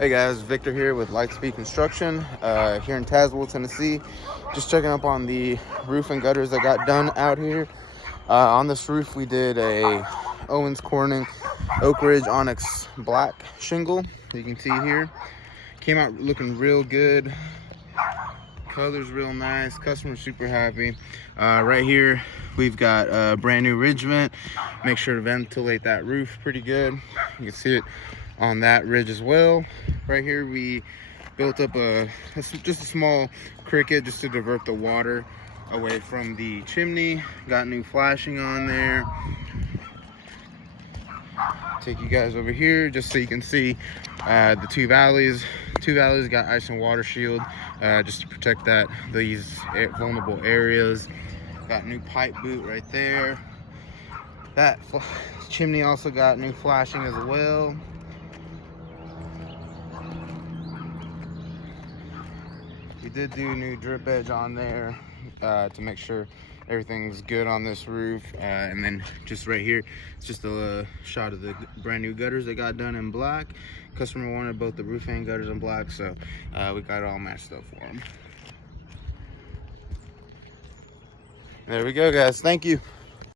Hey guys, Victor here with Lightspeed Construction here in Tazewell, Tennessee. Just checking up on the roof and gutters that got done out here. On this roof, we did a Owens Corning Oak Ridge Onyx Black shingle. You can see here. Came out looking real good. Color's real nice. Customer's super happy. Right here, we've got a brand new ridge vent. Make sure to ventilate that roof pretty good. You can see it on that ridge as well. Right here, we built up just a small cricket just to divert the water away from the chimney. Got new flashing on there. Take you guys over here just so you can see the two valleys. Two valleys got ice and water shield just to protect these vulnerable areas. Got new pipe boot right there. That chimney also got new flashing as well. We did do new drip edge on there to make sure everything's good on this roof. And then just right here, it's just a shot of the brand new gutters that got done in black. Customer wanted both the roof and gutters in black, so we got it all matched up for them. There we go, guys. Thank you.